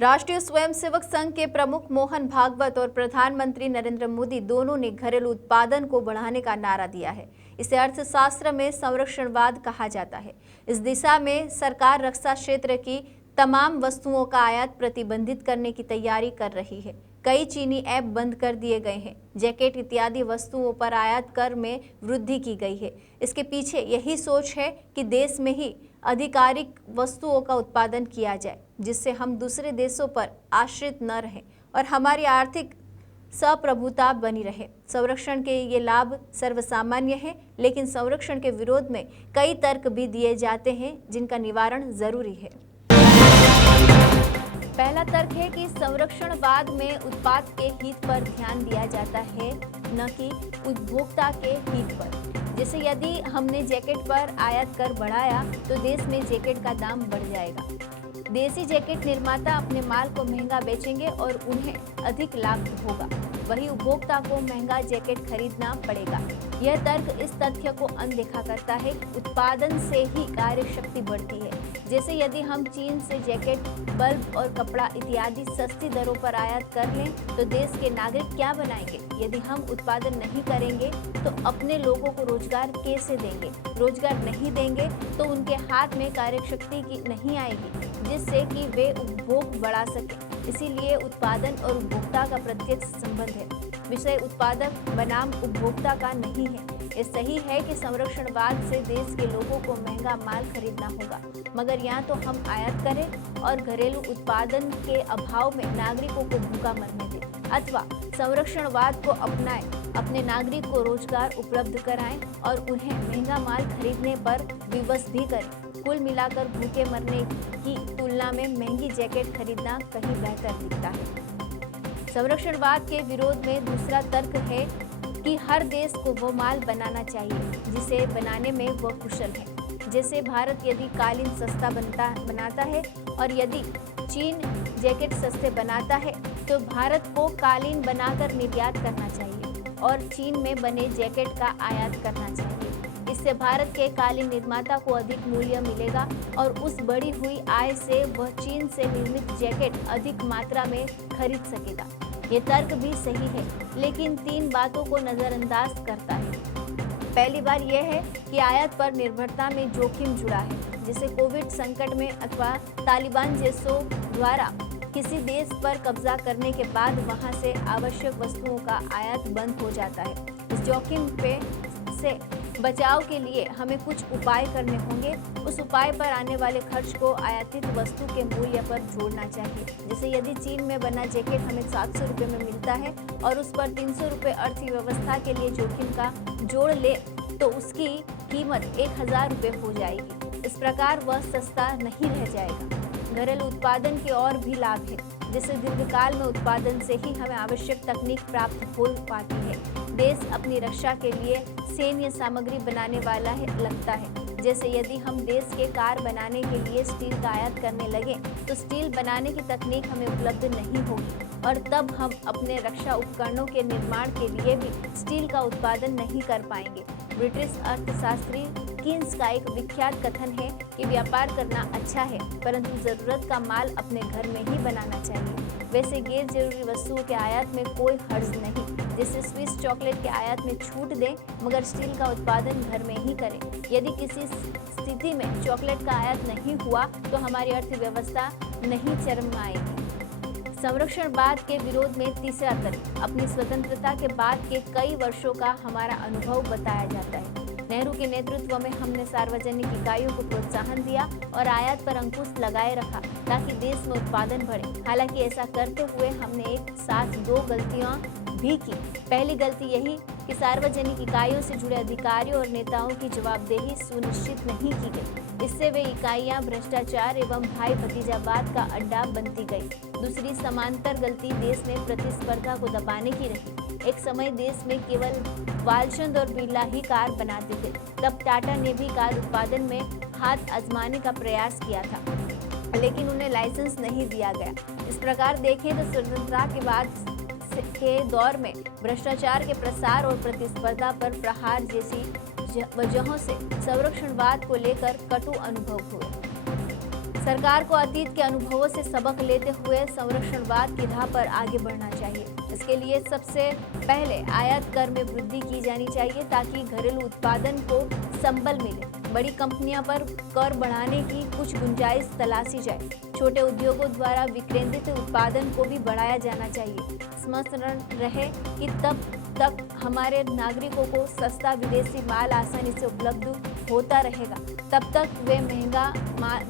राष्ट्रीय स्वयंसेवक संघ के प्रमुख मोहन भागवत और प्रधानमंत्री नरेंद्र मोदी दोनों ने घरेलू उत्पादन को बढ़ाने का नारा दिया है। इसे अर्थशास्त्र में संरक्षणवाद कहा जाता है। इस दिशा में सरकार रक्षा क्षेत्र की तमाम वस्तुओं का आयात प्रतिबंधित करने की तैयारी कर रही है। कई चीनी ऐप बंद कर दिए गए हैं। जैकेट इत्यादि वस्तुओं पर आयात कर में वृद्धि की गई है। इसके पीछे यही सोच है कि देश में ही आधिकारिक वस्तुओं का उत्पादन किया जाए, जिससे हम दूसरे देशों पर आश्रित न रहें और हमारी आर्थिक संप्रभुता बनी रहे। संरक्षण के ये लाभ सर्वसामान्य है, लेकिन संरक्षण के विरोध में कई तर्क भी दिए जाते हैं, जिनका निवारण जरूरी है। पहला तर्क है कि संरक्षणवाद में उत्पाद के हित पर ध्यान दिया जाता है, न कि उपभोक्ता के हित पर। जैसे यदि हमने जैकेट पर आयात कर बढ़ाया तो देश में जैकेट का दाम बढ़ जाएगा। देसी जैकेट निर्माता अपने माल को महंगा बेचेंगे और उन्हें अधिक लाभ होगा। वही उपभोक्ता को महंगा जैकेट खरीदना पड़ेगा। यह तर्क इस तथ्य को अनदेखा करता है कि उत्पादन से ही कार्य शक्ति बढ़ती है। जैसे यदि हम चीन से जैकेट, बल्ब और कपड़ा इत्यादि सस्ती दरों पर आयात कर लें तो देश के नागरिक क्या बनाएंगे? यदि हम उत्पादन नहीं करेंगे तो अपने लोगों को रोजगार कैसे देंगे? रोजगार नहीं देंगे तो उनके हाथ में कार्यशक्ति की नहीं आएगी, जिससे कि वे उपभोग बढ़ा सकें। इसीलिए उत्पादन और उपभोक्ता का प्रत्यक्ष संबंध है। विषय उत्पादक बनाम उपभोक्ता का नहीं है। ये सही है कि संरक्षणवाद से देश के लोगों को महंगा माल खरीदना होगा, मगर या तो हम आयात करें और घरेलू उत्पादन के अभाव में नागरिकों को भूखा मरने दें, अथवा संरक्षणवाद को अपनाएं, अपने नागरिक को रोजगार उपलब्ध कराएं और उन्हें महंगा माल खरीदने पर विवश भी करें। कुल मिलाकर भूखे मरने की तुलना में महंगी जैकेट खरीदना कहीं बेहतर दिखता है। संरक्षणवाद के विरोध में दूसरा तर्क है कि हर देश को वो माल बनाना चाहिए जिसे बनाने में वह कुशल है। जैसे भारत यदि कालीन सस्ता बनाता है और यदि चीन जैकेट सस्ते बनाता है तो भारत को कालीन बनाकर निर्यात करना चाहिए और चीन में बने जैकेट का आयात करना चाहिए। इससे भारत के कालीन निर्माता को अधिक मूल्य मिलेगा और उस बढ़ी हुई आय से वह चीन से निर्मित जैकेट अधिक मात्रा में खरीद सकेगा। ये तर्क भी सही है, लेकिन तीन बातों को नजरअंदाज करता है। पहली बात यह है कि आयात पर निर्भरता में जोखिम जुड़ा है। जैसे कोविड संकट में अथवा तालिबान जैसों द्वारा किसी देश पर कब्जा करने के बाद वहां से आवश्यक वस्तुओं का आयात बंद हो जाता है। इस जोखिम से बचाव के लिए हमें कुछ उपाय करने होंगे। उस उपाय पर आने वाले खर्च को आयातित वस्तु के मूल्य पर जोड़ना चाहिए। जैसे यदि चीन में बना जैकेट हमें 700 रुपये में मिलता है और उस पर 300 रुपये अर्थव्यवस्था के लिए जोखिम का जोड़ ले तो उसकी कीमत 1000 रुपये हो जाएगी। इस प्रकार वह सस्ता नहीं रह जाएगा। घरेलू उत्पादन के और भी लाभ हैं, जैसे दीर्घकाल में उत्पादन से ही हमें आवश्यक तकनीक प्राप्त हो पाती है। देश अपनी रक्षा के लिए सैन्य सामग्री बनाने वाला लगता है। जैसे यदि हम देश के कार बनाने के लिए स्टील का आयात करने लगे तो स्टील बनाने की तकनीक हमें उपलब्ध नहीं होगी और तब हम अपने रक्षा उपकरणों के निर्माण के लिए भी स्टील का उत्पादन नहीं कर पाएंगे। ब्रिटिश अर्थशास्त्री कीन्स का एक विख्यात कथन है कि व्यापार करना अच्छा है, परंतु जरूरत का माल अपने घर में ही बनाना चाहिए। वैसे गैर जरूरी वस्तुओं के आयात में कोई हर्ज नहीं। जैसे स्विस चॉकलेट के आयात में छूट दें, मगर स्टील का उत्पादन घर में ही करें। यदि किसी स्थिति में चॉकलेट का आयात नहीं हुआ तो हमारी अर्थव्यवस्था नहीं चरमराएगी। संरक्षणवाद के विरोध में तीसरा तर्क अपनी स्वतंत्रता के बाद के कई वर्षों का हमारा अनुभव बताया जाता है। नेहरू के नेतृत्व में हमने सार्वजनिक इकाइयों को प्रोत्साहन दिया और आयात पर अंकुश लगाए रखा ताकि देश में उत्पादन बढ़े। हालांकि ऐसा करते हुए हमने एक साथ दो गलतियां भी की। पहली गलती यही कि सार्वजनिक इकाइयों से जुड़े अधिकारियों और नेताओं की जवाबदेही सुनिश्चित नहीं की गई। इससे वे इकाइयां भ्रष्टाचार एवं भाई भतीजावाद का अड्डा बनती गई। दूसरी समांतर गलती देश में प्रतिस्पर्धा को दबाने की रही। एक समय देश में केवल वालचंद और बिरला ही कार बनाते थे। तब टाटा ने भी कार उत्पादन में हाथ आजमाने का प्रयास किया था, लेकिन उन्हें लाइसेंस नहीं दिया गया। इस प्रकार देखें तो स्वतंत्रता के बाद के दौर में भ्रष्टाचार के प्रसार और प्रतिस्पर्धा पर प्रहार जैसी वजहों से संरक्षणवाद को लेकर कटु अनुभव हुए। सरकार को अतीत के अनुभवों से सबक लेते हुए संरक्षणवाद की राह पर आगे बढ़ना चाहिए। इसके लिए सबसे पहले आयात कर में वृद्धि की जानी चाहिए ताकि घरेलू उत्पादन को संबल मिले। बड़ी कंपनियों पर कर बढ़ाने की कुछ गुंजाइश तलाशी जाए। छोटे उद्योगों द्वारा विकेंद्रित उत्पादन को भी बढ़ाया जाना चाहिए। स्मरण रहे कि तब तक हमारे नागरिकों को सस्ता विदेशी माल आसानी से उपलब्ध होता रहेगा, तब तक वे महंगा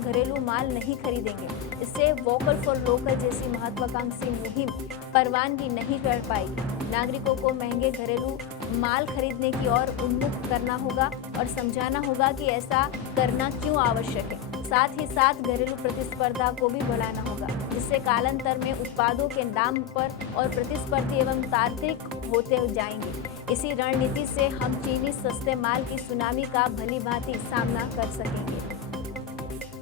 घरेलू माल नहीं खरीदेंगे। इससे वोकल फॉर लोकल जैसी महत्वाकांक्षी मुहिम परवानगी नहीं कर पाएगी। नागरिकों को महंगे घरेलू माल खरीदने की ओर उन्मुख करना होगा और समझाना होगा कि ऐसा करना क्यों आवश्यक है। साथ ही साथ घरेलू प्रतिस्पर्धा को भी बढ़ाना होगा, जिससे कालांतर में उत्पादों के दाम पर और प्रतिस्पर्धी एवं तार्किक होते जाएंगे। इसी रणनीति से हम चीनी सस्ते माल की सुनामी का भलीभांति सामना कर सकेंगे।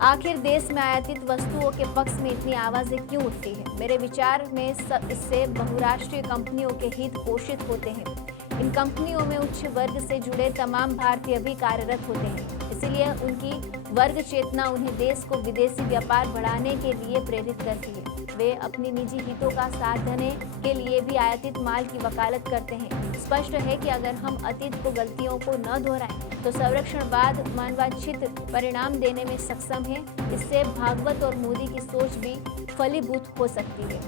आखिर देश में आयातित वस्तुओं के पक्ष में इतनी आवाजें क्यों उठती है? मेरे विचार में इससे बहुराष्ट्रीय कंपनियों के हित पोषित होते हैं। इन कंपनियों में उच्च वर्ग से जुड़े तमाम भारतीय भी कार्यरत होते हैं, इसीलिए उनकी वर्ग चेतना उन्हें देश को विदेशी व्यापार बढ़ाने के लिए प्रेरित करती है। वे अपनी निजी हितों का साधने के लिए भी आयातित माल की वकालत करते हैं। स्पष्ट है कि अगर हम अतीत को गलतियों को न दोहराएं तो संरक्षणवाद मानवांछित परिणाम देने में सक्षम है। इससे भागवत और मोदी की सोच भी फलीभूत हो सकती है।